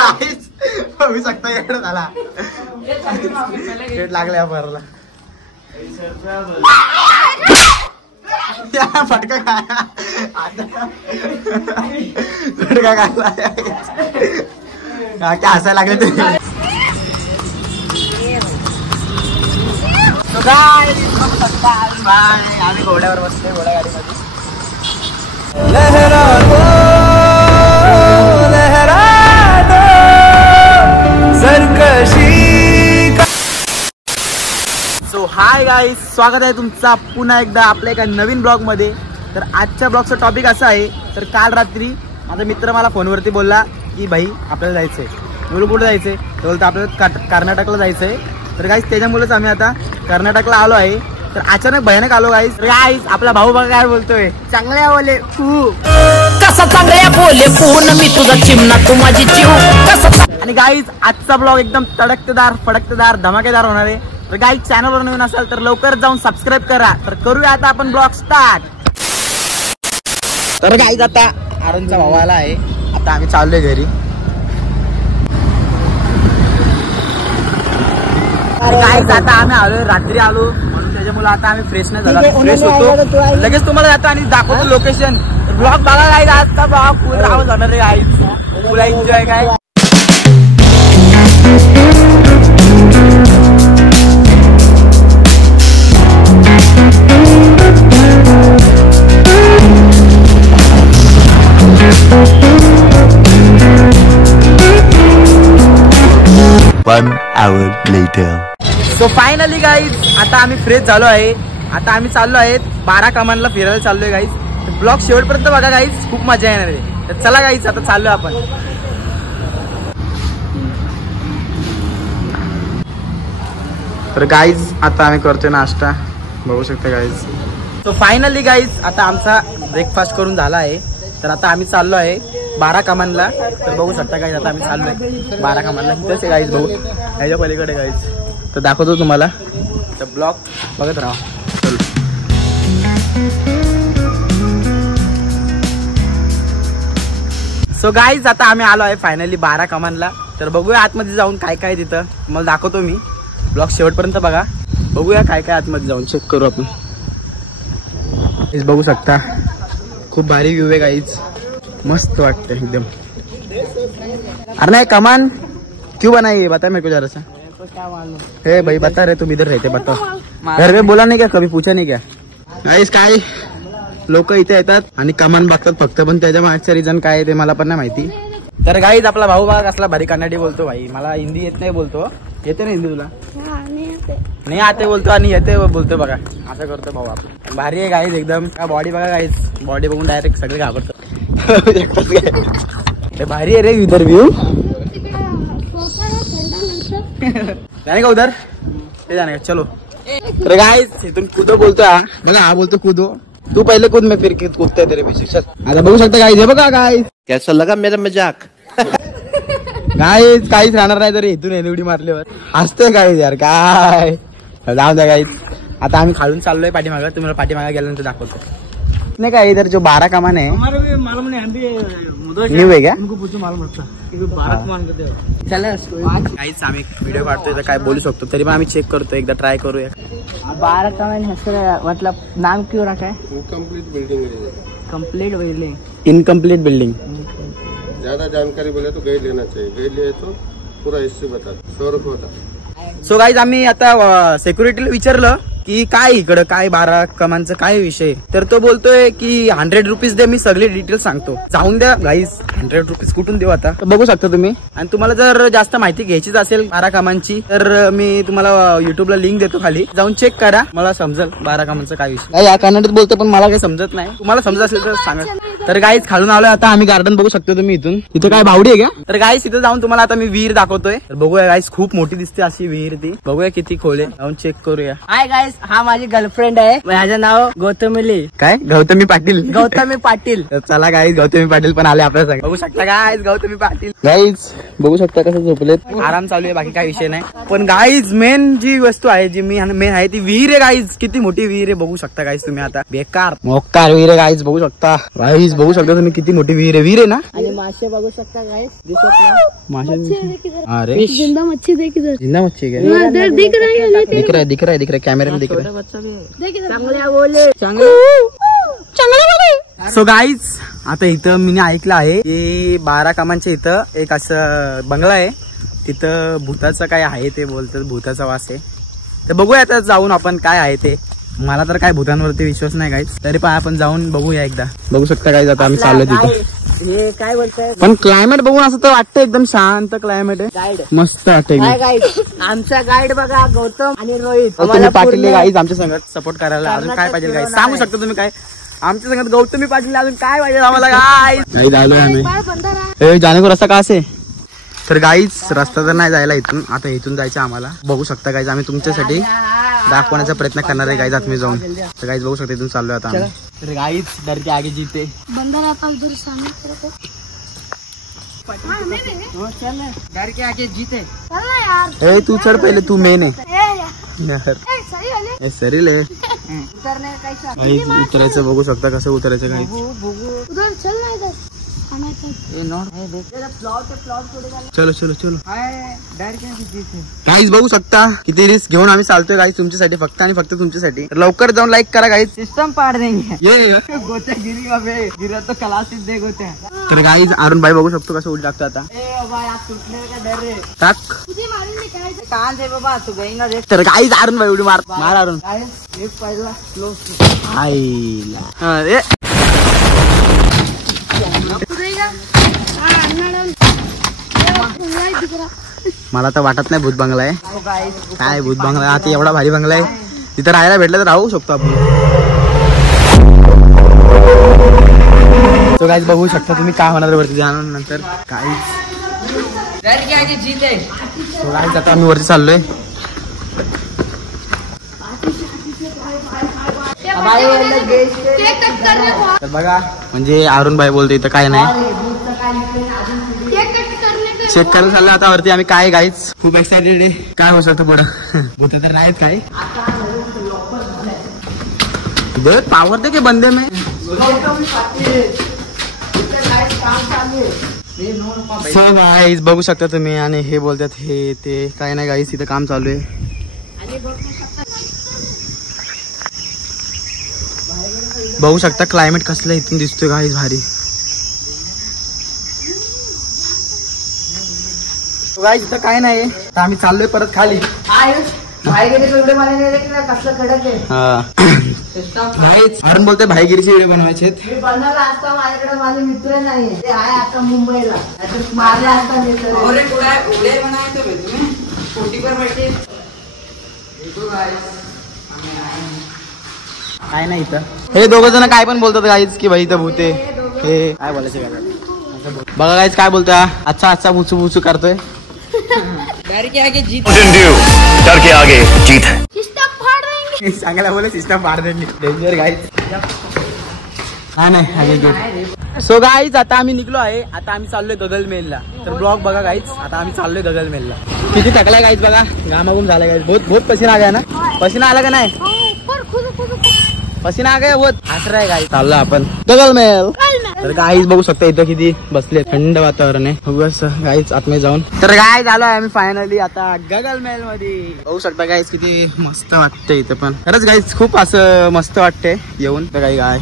बघू शकता एवढं झाला लागल्या भरला फटका खाया फटका खायला काय हसायला लागले ते आम्ही घोड्यावर बसतोय घोडा गाडीमध्ये लहरा दो लहरा दो सरकशी। सो हाय गाईज, स्वागत आहे तुमचा पुन्हा एकदा आपल्या एका नवीन ब्लॉग मध्ये। तर आजच्या ब्लॉगचा टॉपिक असा आहे, तर काल रात्री माझा मित्र मला फोनवरती बोलला की भाई आपल्याला जायचंय। बोलू कुठे जायचंय? तो बोलतो आपल्याला कर्नाटकला जायचंय। तर गाईज त्याच्यामुळेच आम्ही आता कर्नाटकला आलो आहे। तर अचानक भयानक आलो गाईज। गाईज आपला भाऊ बघा काय बोलतोय, चांगल्या बोले कसा चांगल्या बोले पूर्ण मी तुझा चिमणा तू माझी जीव कसा। आणि गाईज आजचा ब्लॉग एकदम तडकतेदार फडकतेदार धमाकेदार होणार आहे। तर गाईज चॅनलवर नवीन असाल तर लवकर जाऊन सबस्क्राईब करा। तर करूया आता आपण ब्लॉग स्टार्ट। तर गाईज आता आरणचा भाऊ आला आहे, आता आम्ही चाललोय घरी। गाईज आता आम्ही आलोय, रात्री आलो म्हणून त्याच्यामुळे आता आम्ही फ्रेश नाही झाला, फ्रेश होतो लगेच तुम्हाला आता आणि दाखवतो लोकेशन। ब्लॉग बघा गाईज, आजचा ब्लॉग फुल राव जाणार आहे गाईज, फुल एन्जॉय काय। One hour later. So finally guys आता आम्ही फ्रेश झालो आहे। आता आम्ही चाललो आहेत 12 कमानला फिरायला चाललोय गाईज। ब्लॉग शेवटपर्यंत बघा गाईज, खूप मजा येणार आहे। तर चला गाईज आता चाललोय आपण। तर गाईज आता आम्ही करतोय नाश्ता, बघू शकता गाईज। सो फायनली गाईज आता आमचा ब्रेकफास्ट करून झाला आहे। तर आता आम्ही चाललो आहे 12 कमानला। तर बघू शकता गाईज आता आम्ही चाललोय 12 कमानला। इथेच आहे गाईज, बघू ह्याच्या पलीकडे गाईज। तर दाखवतो तुम्हाला, तर ब्लॉग बघत राहा। सो गाईज आता आम्ही आलो आहे फायनली 12 कमानला। तर बघूया आतमध्ये जाऊन काय काय तिथं मला दाखवतो मी। ब्लॉग शेवटपर्यंत बघा, बघूया काय काय आतमध्ये जाऊन चेक करू आपण। बघू शकता खूप भारी व्ह्यू आहे गाईज, मस्त वाटतं एकदम। अरे नहीं कमान क्यों बनाई है बता मेरे को जरा सा। हे भाई बता रहे तुम इधर रहते, बताओ घर में बोला नहीं क्या, कभी पूछा नहीं क्या? गाईज काय लोक इथे येतात आणि कमान बघतात फक्त, पण त्याच्या मागचं रिझन काय आहे ते मला पण नाही माहिती। तर गाईज आपला भाऊ बघा कसला भारी कन्नडी बोलतो भाई, मला हिंदी येत नाही बोलतो। येते ना हिंदी तुला? नाही आते बोलतो आणि येते बोलतो बघा, असं करतो भाऊ आपला। भारी आहे गाईज एकदम, बॉडी बघा गाईज, बॉडी बघून डायरेक्ट सगळे घाबरतात। भारी आहे रे इधर व्यू, जाने का उधर ते जाने का, चलो। तर गाईज इथून कूदो बोलतो हा बघा, हा बोलतो कूदो, तू पहिले कूद मैं फिर कूदते तेरे पीछे चल। आता बघू शकता गाईज, हे बघा गाईज कैसा लगा मेरा मजाक? गाईज काहीच राहणार नाही तरी इथून एवढी मारल्यावर हसतोय गाईज यार काय। जाऊ द्या गाईज, आता आम्ही खालून चाललोय पाठीमागं, तुम्हाला पाठीमागं गेल्यानंतर दाखवतो नहीं का। इधर जो 12 कमान है न्यू है क्या? काहीच आम्ही व्हिडिओ काढतोय तर काय बोलू शकतो, तरी पण आम्ही चेक करतो, एकदा ट्राय करूया। 12 कमान मतलब नाम क्यों रखा है? इनकम्प्लीट बिल्डिंग है। Complete building, incomplete building. ज्यादा जानकारी बोले तो गाइड लेना चाहिए, गाइड लिए तो पूरा हिस्ट्री बता 100 रुपये होता। सो गाईज आम्ही आता सेक्युरिटीला विचारलं की काय इकडं काय 12 कमांचं काय विषय, तर तो बोलतोय की 100 रुपीज दे, मी सगळे डिटेल सांगतो। जाऊन द्या गाईज, 100 रुपीज कुठून देऊ आता, बघू शकता तुम्ही। आणि तुम्हाला जर जास्त माहिती घ्यायचीच असेल 12 कमांची तर मी तुम्हाला युट्यूबला लिंक देतो, खाली जाऊन चेक करा, मला समजेल 12 कमांचं काय विषय। या कन्नडीत बोलतो पण मला काही समजत नाही, तुम्हाला समजत असेल तर सांगा। तर गाईज खालून आलोय आता आम्ही, गार्डन बघू शकतो तुम्ही इथून, इथे काय बावडी आहे का? तर गाईज इथे जाऊन तुम्हाला आता मी विहीर दाखवतोय। तर बघूया गाईज, खूप मोठी दिसते अशी विहीर ती, बघूया किती खोल आहे, जाऊन चेक करूया। हाय गाइस, हा माझी गर्लफ्रेंड आहे, माझं नाव गौतमी। काय गौतमी पाटील? गौतमी पाटील। तर चला गाईज गौतमी पाटील पण आले आपल्या संग, बघू शकता गाईज गौतमी पाटील। गाईज बघू शकता कसं झोपलेत, आराम चालू आहे, बाकी काय विषय नाही। पण गाईज मेन जी वस्तू आहे, जी मेन आहे ती विहीर आहे गाईज, किती मोठी विहीर आहे बघू शकता गाईज तुम्ही। आता बेकार मोकार विहीर आहे गाईज, बघू शकता गाईज, बघू शकता तुम्ही किती मोठी विहीर आहे ना. आणि मासे बघू शकता गाइस, दिसत नाही मासे. अरे जिंदा मच्छी देख इधर, जिंदा मच्छी है. इधर दिख रही है, दिख रहा है कैमरे में दिख रहा है. चांगल्या बोले सो गाईज आता इथं मी ऐकलं आहे की 12 कामांच्या इथं एक असं बंगला आहे, तिथं भूताचं काय आहे ते बोलतात, भूताचा वास आहे. तर बघूया आता जाऊन आपण काय आहे ते. मला तर काय भूतांवरती विश्वास नाही गाईज, तरी पण आपण जाऊन बघूया एकदा. बघू शकता गाईज आता आम्ही चाललो तिथं. हे काय बोलताय पण क्लायमेट बघून असं तर वाटतं एकदम शांत क्लायमेट आहे, गाईड. मस्त वाटतं काय एकदम. गाईड, आमचा गाईड बघा गौतम आणि रोहित. तुम्ही पाटील गाईज आमच्या संघात सपोर्ट करायला. अजून काय पाहिजे गाईज सांगू शकता तुम्ही काय आमच्या संघात. गौतमी पाटील अजून काय पाहिजे आम्हाला गाईज. आलो आम्ही जाने को रस्ता का से. तर गाईज रस्ता तर नाही जायला इथून, आता इथून जायचं आम्हाला. बघू शकता गाईज आम्ही तुमच्यासाठी दाखवण्याचा प्रयत्न करणार आहे गाईज आत मी जाऊन. तर गाईज बघू शकता इथून चाललोय आता आम्ही. तर गाईज डर के आगे जीते. बंदर आता उधर सामने तरफ डर के आगे जीते. चल ना यार. ए तू चढ पहिले, तू मेन आहे यार यार. सही वाले ए सरील आहे उतरने कैसा गाईज. उतरायचं बघू शकता कसं उतरायचं गाईज. उधर चल ना इधर खाना चाहिए. ये नॉट है देख तेरा प्लॉट थोड़े जाने. चलो चलो चलो हाय डर के आगे जीते. गाईज बघू शकता किती रिस्क घेऊन आम्ही चालतोय गाईज तुमच्यासाठी, फक्त आणि फक्त तुमच्यासाठी. तर लवकर जाऊन लाईक करा गाईज. सिस्टम पाड़ देंगे. ये गोते गिरी बाबे, गिरा तो क्लासेस दे गोते. तर गाईज अरुण भाई बघू शकतो कसं उडी टाकतो आता. ए बाबा आज टूटने का डर है. टाक. तुझे मारेंगे काय. कहां से बाबा तू गई ना देख. तर गाईज अरुण भाई उडी मार मार अरुण. गाइस एक पहिला स्लो. आईला अरे उधरेगा. हां मॅडम नाही दिख रहा. मला तर वाटत नाही भूत बंगला आहे. तो गाइस काय भूत बंगला आता एवढा भारी बंगला आहे, तिथं राहायला भेटलं तर राहू शकतो आपण. तो गाईज बघू शकता तुम्ही काय होणार वरती जाणार नंतर. गाईज डर के आगे जीते. तो गाईज आता आम्ही वरती चाललोय. भाई वाले गेट केक कट करने को. तर बघा म्हणजे अरुण भाई बोलतो इथं काय नाही. केक कट करने के चेक करायला चाललं आता वरती आम्ही. काय गाईज खूप एक्साइटेड आहे, काय होऊ शकतं पुढं. भूत तर नाहीत काय. पावर दे के बंदे में. सो गाईज बघू शकता तुम्ही. आणि हे बोलतात हे ते काय नाही गाईज, इथं काम चालू आहे. बघू शकता क्लायमेट कसलं इथून दिसतोय गाईज भारी. गाईज इथं काय नाही, तर आम्ही चाललोय परत खाली. आयुष भाईगिरी एवढे मला नाही देखील कसलं खडक आहे. सिस्टम अरुण बोलतोय भाईगिरीचे व्हिडिओ बनवायचे आहेत. मी बनवला असता, माझ्याकडे माझे मित्र नाही ते आहे आता मुंबईला. नाहीतर मारला असता मित्र. अरे उडे बनायचं तुम्ही स्कूटीवर बैठे. काय नाही इथं. हे दोघं जण काय पण बोलतात गाईज की भाई इथं भूते. हे काय बोलायचं काय. बघा गाईज काय बोलतोय. अच्छा अच्छा बुचू बुचू करतोय. डर के आगे जीत. डर के आगे जीत है. सिस्टम फाड़ देंगे. सांगायला बोले सिस्टम मार देंगे. Danger guys. नाही. सो गाईज आता आम्ही निघलो आहे. आता आम्ही चाललोय गगलमेलला. तर ब्लॉग बघा गाईज. आता आम्ही चाललोय गगलमेलला. किती थकलाय गाईज बघा. घामाघूम झालाय गाईज. बहुत पसीना आ गया ना. पसीना आला का नाही. ऊपर खुद पसीना आ गया बहुत. हस रहा है गाईज. चाललो आपण गगलमेल. तर गाईज बघू शकता इथं किती बसले, थंड वातावरण आहे. बस गाईज आतमध्ये जाऊन. तर गाईज आलो आहे आम्ही फायनली आता गगलमेल मध्ये. बघू शकता गाईज किती मस्त वाटतंय इथं. पण खरंच गाईज खूप असं मस्त वाटतंय येऊन. तर काही काय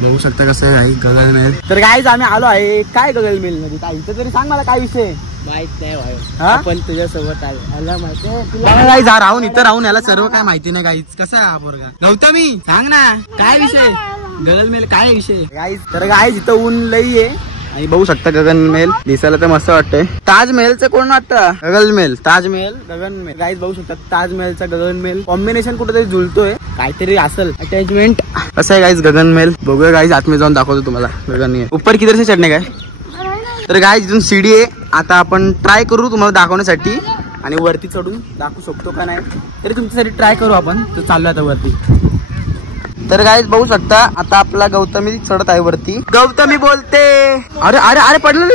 बघू शकता कसं आहे गगलमेल. तर गाईज आम्ही आलो आहे काय गगलमेल मध्ये. काय इथं तरी सांग मला काय विषय. माहित नाही भाई. हा? आपण तुझ्यासोबत आला माहिती गाईज राहून इथं राहून याला सर्व काय माहिती नाही गाईज. कसं आहे हा पोरगा. गौतमी सांग ना काय विषय गगलमेल काय विषय. गाईज तर गाईज इथं ऊन लई आहे. आणि बघू शकता गगनमेल दिसायला तर मस्त वाटतंय. ताजमहलचं कोण वाटतं. गगलमेल ताजमहल गगनमेल. गाईज बघू शकता ताजमहलचा गगनमेल कॉम्बिनेशन कुठेतरी जुळतोय. काहीतरी असेल अटॅचमेंट. कसं आहे गाईज गगनमेल. बघूया गाईज आतमध्ये जाऊन दाखवतो तुम्हाला गगनमेल. ऊपर किधर से चढणे काय. तर गाईज इथून सीडी आहे. आता आपण ट्राय करू तुम्हाला दाखवण्यासाठी. आणि वरती चढून दाखवू शकतो का नाही तरी तुमच्यासाठी ट्राय करू आपण. तर चालू आता वरती. तर गाईज बघू शकता आता आपला गौतमी चढत आहे वरती. गौतमी बोलते अरे अरे अरे पडलं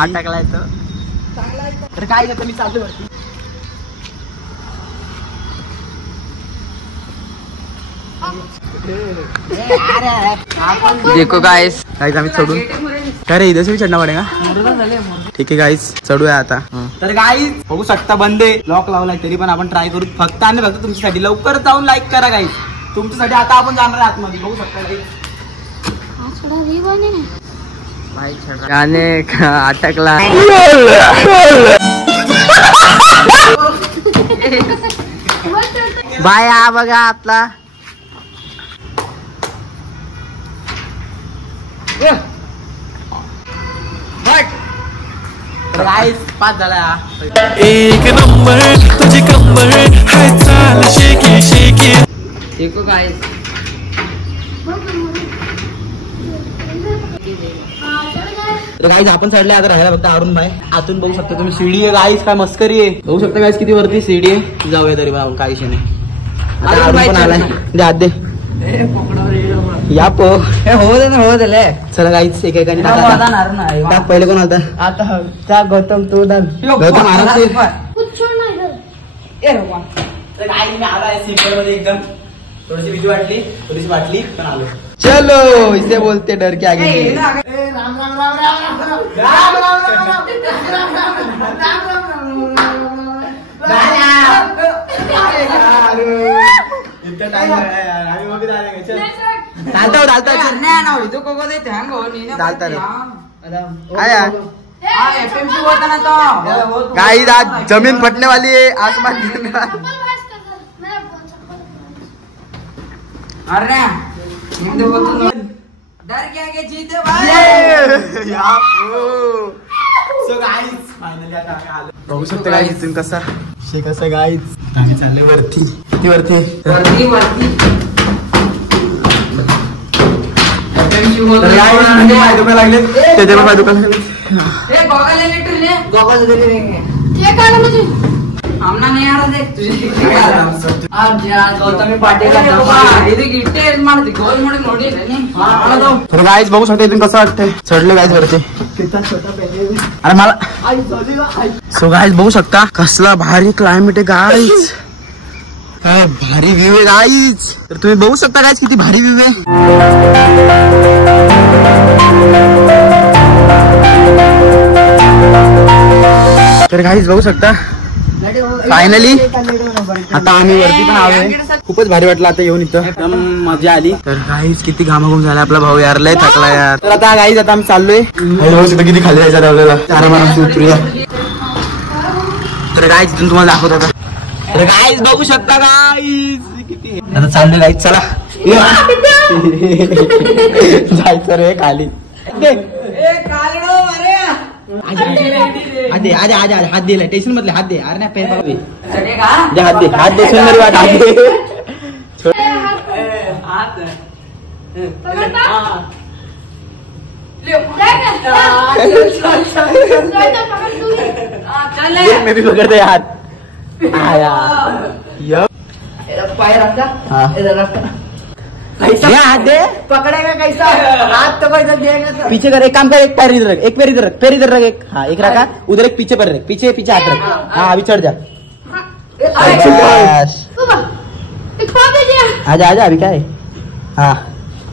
अटकलाय. तर काय गौतमी चालू वरती. देखो गाइस आम्ही चढून अरे इधर से भी चढना पडेगा. ठीक आहे गाईस चढूया आता. तर गाईस बघू शकता बंद आहे, लॉक लावलाय तरी पण आपण ट्राय करू. फक्त आणि फक्त तुमच्यासाठी लवकर जाऊन लाईक करा गाईस. तुमच्यासाठी आता आपण जाणार आहे आतमध्ये. बघू शकता गाणे अटकला. बाय हा बघा आपला गाईस पाच झाला. एक नंबर तुझी कंबर हाय चाल शेकी शेकी. देखो गाइस तर गाईज आपण चढले आता राहायला फक्त अरुण भाई. आतून बघू शकता तुम्ही सीडी आहे गाईज, काय मस्करी आहे. बघू शकता गाईज किती वरती सीडी आहे. जाऊया तरी बघा काही विषय नाही. आता अरुण पण आलाय. दे हात दे या पो हो दिले. चला गाईज एकेकाने टाक. पहिले कोण आलता? आता गौतम तू गौतम आरामशीर. कुछ छोड़ना इधर. तर गाईज मी आलाय स्लीपर मध्ये एकदम. थोडीशी भीती वाटली, थोडीशी वाटली पण आलो. चलो इसे बोलते डर के आगे. गाइस आज जमीन फटने वाली है, आसमान गिरने वाला. अरे डर के आगे जीते भाई. सो गाइस फायनली आता आम्ही आलो. बघू शकता गाइस तुम्ही कसा कसं गाइस आम्ही चालले वरती. किती वरती? वरती वरती लागले त्याच्या पण दुकान लागले. गॉगल ले तू ले गॉगल दे देंगे. ये काढा मुझे. हमना नहीं आ रहा देख तुझे. आज आज गौतमी पार्टी का इधर गिट्टे मारती गोल मोड़ी मोड़ी है नहीं. हां दो. तर गाइस बघू शकता इथून कसं वाटतंय. चढले गाइस वरती. अरे मला सो गाइस बघू शकता कसला भारी क्लायमेट आहे गाइस. काय भारी व्ह्यू आहे गाइस. तर तुम्ही बघू शकता गाइस किती भारी व्ह्यू आहे. तर गाइस बघू शकता फायनली आता आम्ही वरती पण आलोय. खूपच भारी वाटलं आता येऊन इथं, एकदम मजा आली. तर गाईज किती घामाघूम झाला आपला भाऊ यार, लय थकला यार. तर आता गाईज आता आम्ही चाललोय. किती खाली जायचं आपल्याला. आरामात उतरूया. तर गाईज इथून तुम्हाला दाखवत होता. तर गाईज बघू शकता गाईज किती आता चाललोय गाईज. चला जायचं रे खाली. हात दे हात दिला टेन्शन मधले हात दे. अरे नाही पेन हात दे हात दे सुंदर वाट हात दे. मैं भी पकड़ते हाथ. पाय रखा हाथ दे. पकड़ेगा कैसा हाथ तो कैसा देगा. पीछे कर. एक काम कर, एक पैर इधर रख, एक पैर इधर रख, पैर इधर रख. एक हाँ एक रखा उधर, एक पीछे पैर रख. पीछे पीछे हाथ रख. हाँ अभी चढ़ जा. एक पाव दे दिया. आजा आजा अभी क्या है. हाँ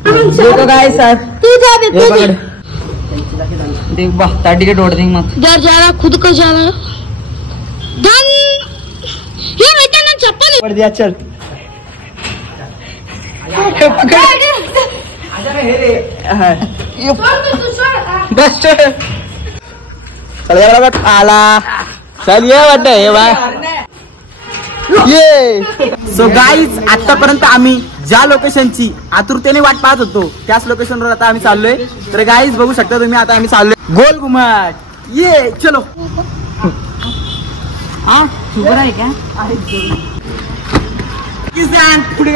देखो गाइस सर तू जा दे ये तू पकड़. देख बा सर्टिफिकेट ओढ़ देंगे मत. डर जा रहा खुद को जा रहा. धन ये बेटा ना चप्पल पड़ दिया. चल बस चल आला. चल ये वाटत हे बाय ये. सो गाईज आतापर्यंत आम्ही ज्या लोकेशनची आतुरतेने वाट पाहत होतो त्याच लोकेशनवर आता आम्ही चाललोय. तर गाईज बघू शकता तुम्ही आता आम्ही चाललोय गोल घुमट. ये चलो. हाँ शुगर है क्या. पुढे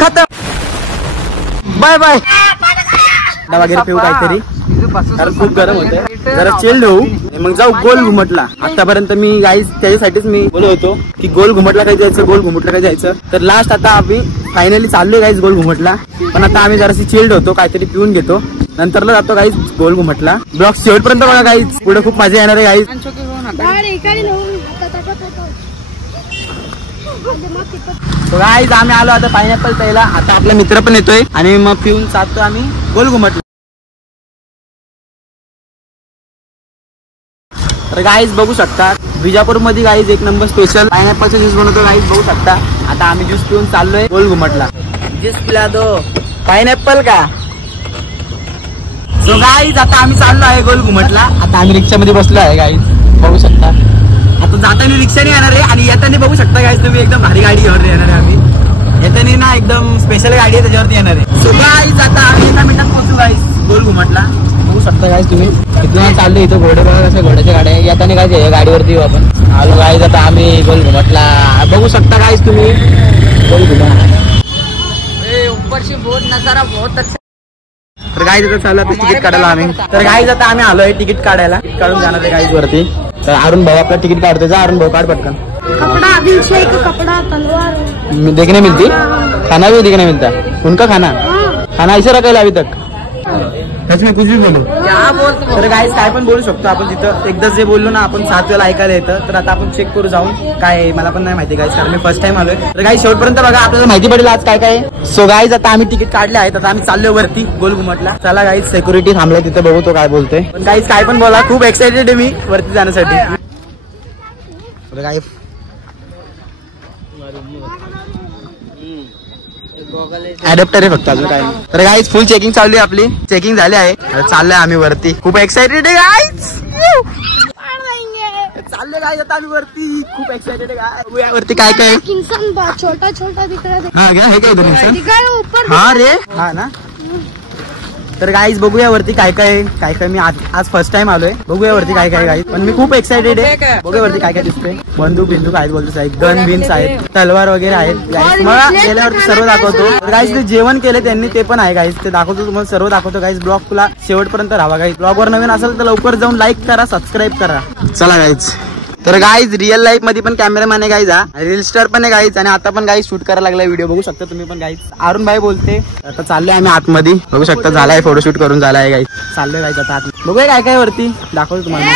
खतम. Bye bye. वगैरे पिऊ काहीतरी कारण खूप गरम होतं. जरा चिल्ड होऊ मग जाऊ गोल घुमटला. आतापर्यंत मी गाईज त्याच्यासाठीच मी बोलत होतो की गोल घुमटला काही जायचं, गोल घुमटला काही जायचं. तर लास्ट आता आम्ही फायनली चाललोय गाईज गोल घुमटला. पण आता आम्ही जराशी चिल्ड होतो, काहीतरी पिऊन घेतो, नंतरला जातो गाईज गोल घुमटला. ब्लॉग शेवटपर्यंत बघा गाईज, पुढे खूप मजा येणार आहे गाईज. गाईज आम्ही आलो आता पायनॅपल प्यायला. आता आपला मित्र पण येतोय आणि मग पिऊन चालतो आम्ही गोल घुमटला. तर गाईज बघू शकता बिजापूर मध्ये गाईज एक नंबर स्पेशल पायनॅपलचा ज्यूस बनवतो. गाईज बघू शकता. आता आम्ही ज्यूस पिऊन चाललोय गोल घुमटला. ज्यूस पिला दो पायनॅपल का. सो गाईज आता आम्ही चाललो आहे गोल घुमटला. आता आम्ही रिक्षामध्ये बसलो आहे गाईज बघू शकता. आता जाताना रिक्षाने येणार आहे आणि येताना बघू शकता गाईज तुम्ही एकदम भारी गाडी घेऊन येणार आहे. आम्ही येताना ना एकदम स्पेशल गाडी आहे त्याच्यावरती येणार आहे. सो गाईज आता आम्ही एका मिनिटात पोहोचू गाईज गोल घुमटला. बघू शकता गाईज तुम्ही इथून चाललो. इथं घोडे बघा कशा घोड्याच्या गाड्या येताना काय गाडीवरती येऊ आपण. आलो गाईज आता आम्ही गोल घुमटला. बघू शकता गाईज तुम्ही गोल घुमट. ऊपर से बहुत नजारा बहुत अच्छा. तर गाईज आता चालू आता तिकीट काढायला आम्ही. तर गाईज आता आम्ही आलोय तिकीट काढायला. काढून जाणार आहे गाईज वरती. तर अरुण भाऊ आपला तिकीट काढतोय. जा अरुण भाऊ काढ पटकन. कपड़ा दिलशे का कपड़ा तलवार देखने मिलती खाना भी देखने मिलता उनका खाना खाना ऐसे रखेला अभी तक. त्याच्यामुळे कुछ भी बोलू. तर गाईज काय पण बोलू शकतो आपण तिथं. एकदा जे बोललो ना आपण 7 वेळा ऐकायला येतं. तर आता आपण चेक करू जाऊन काय मला पण नाही माहिती गाईज कारण मी फर्स्ट टाइम आलोय. तर गाईज शेवटपर्यंत बघा आपल्याला माहिती पडेल आज काय काय. सो गाईज आता आम्ही तिकीट काढले आहेत. आता आम्ही चाललोय वरती गोल घुमटला. चला गाईज सिक्युरिटी थांबलाय तिथे बघू तो काय बोलतोय. पण गाईज काय पण बोला खूप एक्साइटेड आहे मी वरती जाण्यासाठी. गाईज ऍडॅप्टर आहे फक्त अजून काय नाही. तर गाईज फुल चेकिंग चालू आहे आपली. चेकिंग झाली आहे. चाललोय आम्ही वरती. खूप एक्साइटेड आहे गाईज. चालले गाईज आता आम्ही वरती. खूप एक्साइटेड आहे गाय. वरती काय काय इंसान छोटा छोटा दिख रहा है. हा घ्या हे काय इंसान दिख रहा है ऊपर. हा रे हा ना. तर गाईज बघूया वरती काय काय मी आज फर्स्ट टाइम आलोय. बघूया वरती काय काय गाईज. पण मी खूप एक्साइटेड आहे. बघूया वरती काय काय दिसतंय. बंदूक बिंदूक आहेत बोलतो साहेब. गन बिन्स आहेत तलवार वगैरे आहेत. मला गेल्यावरती सर्व दाखवतो. गाईज ते जेवण केले त्यांनी ते पण आहे गाईज. ते दाखवतो तुम्हाला सर्व दाखवतो गाईज. ब्लॉग तुला शेवटपर्यंत राहा गाईज. ब्लॉग वर नवीन असेल तर लवकर जाऊन लाईक करा सबस्क्राईब करा. चला गाईज. तर गाईज रिअल लाईफ मध्ये पण कॅमेरामॅन आहे गाईज. हा रील स्टार पण आहे गाईज. आणि आता पण गाईज शूट करायला लागलाय व्हिडिओ बघू शकता तुम्ही पण गाईज. अरुण भाई बोलते. आता चाललोय आम्ही आतमध्ये बघू शकता. झालाय फोटोशूट करून झालाय गाईज. चाललोय गाईज आता आत. बघूया काय काय वरती दाखवतो तुम्हाला.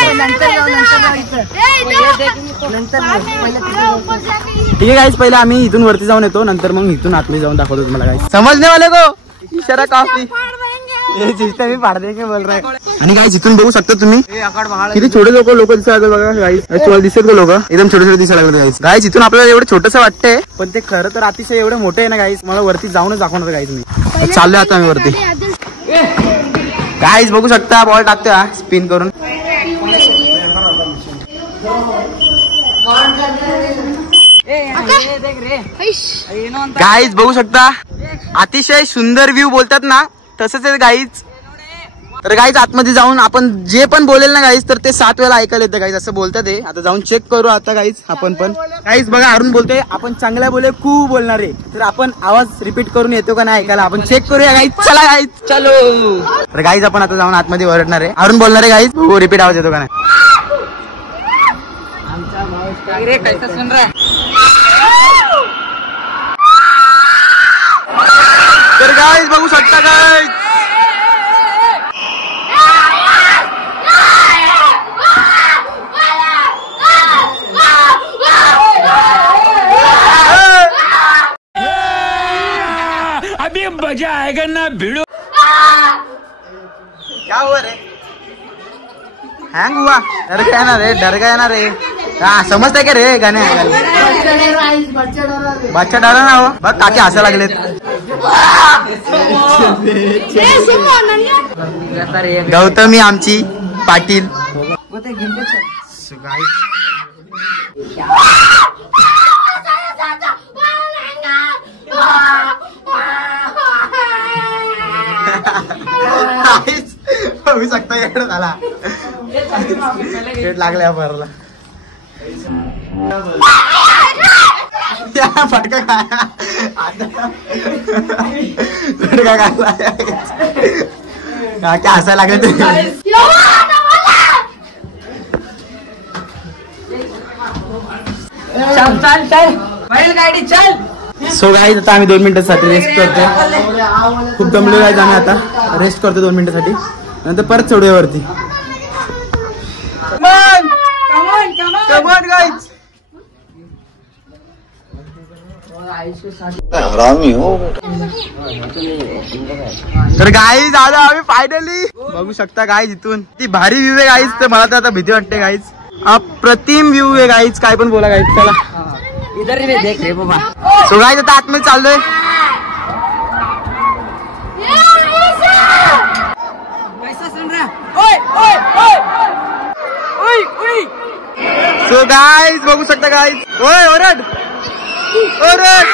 ठीक आहे गाईज पहिले आम्ही इथून वरती जाऊन येतो. नंतर मग इथून आतमध्ये जाऊन दाखवतो तुम्हाला गाईज. समजने वाले को इशारा काफी मी पाड दे बोल रहा है. आणि गाईज इथून बघू शकता तुम्ही किती छोटे लोक दिसायला बघा गाईज. तुम्हाला दिसत का लोक एकदम छोटे छोटे दिसायला लागले गाईज. गाईज इथून आपल्याला एवढं छोटंसं वाटतंय पण ते खरं तर अतिशय एवढं मोठे आहे ना गाईज. मला वरती जाऊनच दाखवणार गाईज मी. चाललोय आता आम्ही वरती. गाईज बघू शकता बॉल टाकतोय हा स्पिन करून. गाईज बघू शकता अतिशय सुंदर व्ह्यू बोलतात ना तसंच आहे गाईज. तर गाईज आतमध्ये जाऊन आपण जे पण बोलेल ना गाईज तर ते 7 वेळा ऐकायला येतं गाईज असं बोलतात ते. आता जाऊन चेक करू आता गाईज आपण पण. गाईज बघा अरुण बोलतोय आपण चांगल्या बोले खूप बोलणार आहे. तर आपण आवाज रिपीट करून येतो का नाही ऐकायला आपण चेक करूया गाईज. चला गाईज चलो. तर गाईज आपण आता जाऊन आतमध्ये ओरडणार आहे. अरुण बोलणार आहे गाईज. हो रिपीट आवाज येतो का नाही. तर गाईज बघू शकता गाईज. अभी मजा आएगा ना भिड़ो. क्या हुआ रे हँग हुआ. डर गया ना रे डर गया ना रे. हा समजतंय का रे गाणे. बच्चा डरा ना हो. बघ काकी हसायला लागलेत. गौतमी आमची पाटील. होऊ शकता एवढं झाला लागल्या भरला फटका काय हसायला लागले ते. बैलगाडी चल. सो गाईज आता आम्ही 2 मिनिटांसाठी रेस्ट करतो. खूप दमलो गाईज आम्ही आता रेस्ट करतो 2 मिनिटांसाठी. नंतर परत चढूया वरती. तर गाईज आलो आम्ही फायनली. बघू शकता गाईज इथून ती भारी व्ह्यू आहे गाईज. तर मला तर आता भीती वाटते गाईज. अप्रतिम व्ह्यू आहे गाईज. काय पण बोला गाईज. चला सो गाईज आता आतमध्ये चाललोय. सो गाईज बघू शकता गाईज. ओय ओरड ओरड.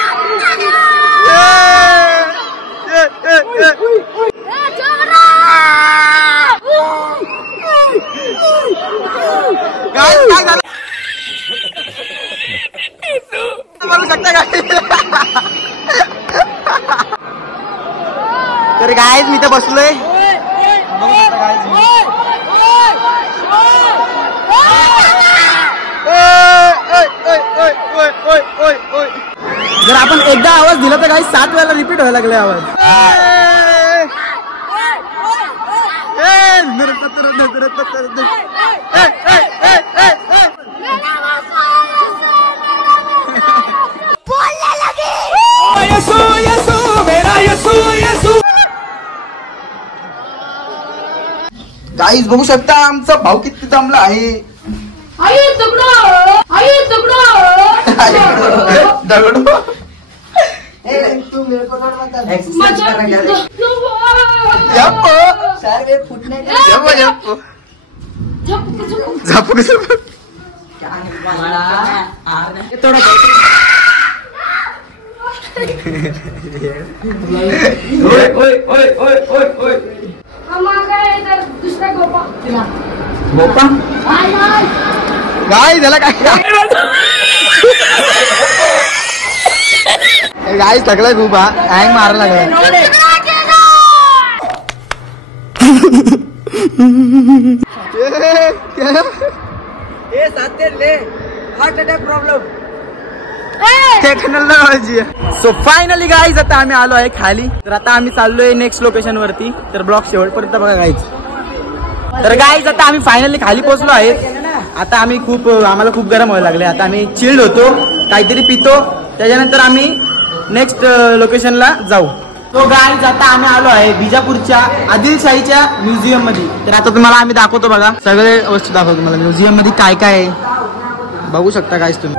गाईज काय झालं बघू शकता गाईज. तर गाईज मी तर बसलोय. बघू शकता गाईज मी. जर आपण एकदा आवाज दिला तर काही 7 वेळा रिपीट व्हायला लागले आवाज. गाईज बघू शकता आमचा भाऊ किती दमला आहे. दगडू तू मेरे को नॉट बता. झापू गाय झाला काय गाय थकलाय खूप. हा हँग मारायला लागलाय. टेक्नॉलॉजी. सो फायनली गाईज आता आम्ही आलो आहे खाली. तर आता आम्ही चाललोय नेक्स्ट लोकेशन वरती. तर ब्लॉग शेवटपर्यंत बघा गाईज. तर गाईज आता आम्ही फायनली खाली पोहोचलो आहे. आता आम्ही आम्हाला खूप गरम व्हायला लागले. आता आम्ही चिल्ड होतो काहीतरी पितो त्याच्यानंतर आम्ही नेक्स्ट लोकेशनला जाऊ. तो गाईज आता आम्ही आलो आहे बिजापूरच्या आदिलशाहीच्या म्युझियम मध्ये. तर आता तुम्हाला आम्ही दाखवतो बघा सगळे वस्तू दाखवतो तुम्हाला म्युझियम मध्ये काय काय आहे बघू शकता गाईज तुम्ही.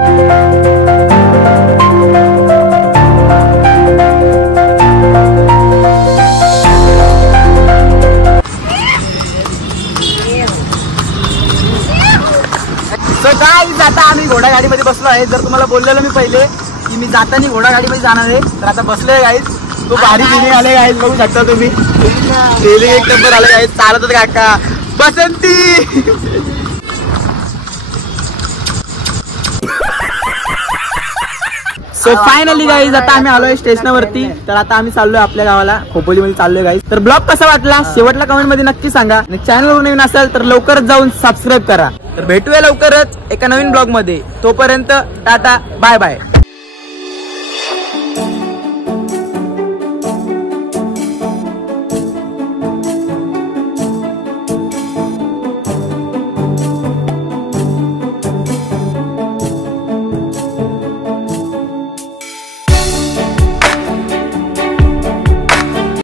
तर गाईज आता आम्ही घोडागाडीमध्ये बसलो आहे. जर तुम्हाला बोललेलो मी पहिले की मी जाताना घोडागाडीमध्ये जाणार आहे तर आता बसलोय गाईज. तो भारी फिलिंग आले गाईज बघू शकता तुम्ही. फिलिंग एक नंबर आले गाईज. चालत काका बसंती. सो फायनली गाईज आता आम्ही आलोय स्टेशनवरती. तर आता आम्ही चाललोय आपल्या गावाला खोपोलीमध्ये चाललोय गाईज. तर ब्लॉग कसा वाटला शेवटला कमेंट मध्ये नक्की सांगा. आणि चॅनलवर नवीन असेल तर लवकरच जाऊन सबस्क्राईब करा. तर भेटूया लवकरच एका नवीन ब्लॉग मध्ये. तोपर्यंत टाटा बाय बाय.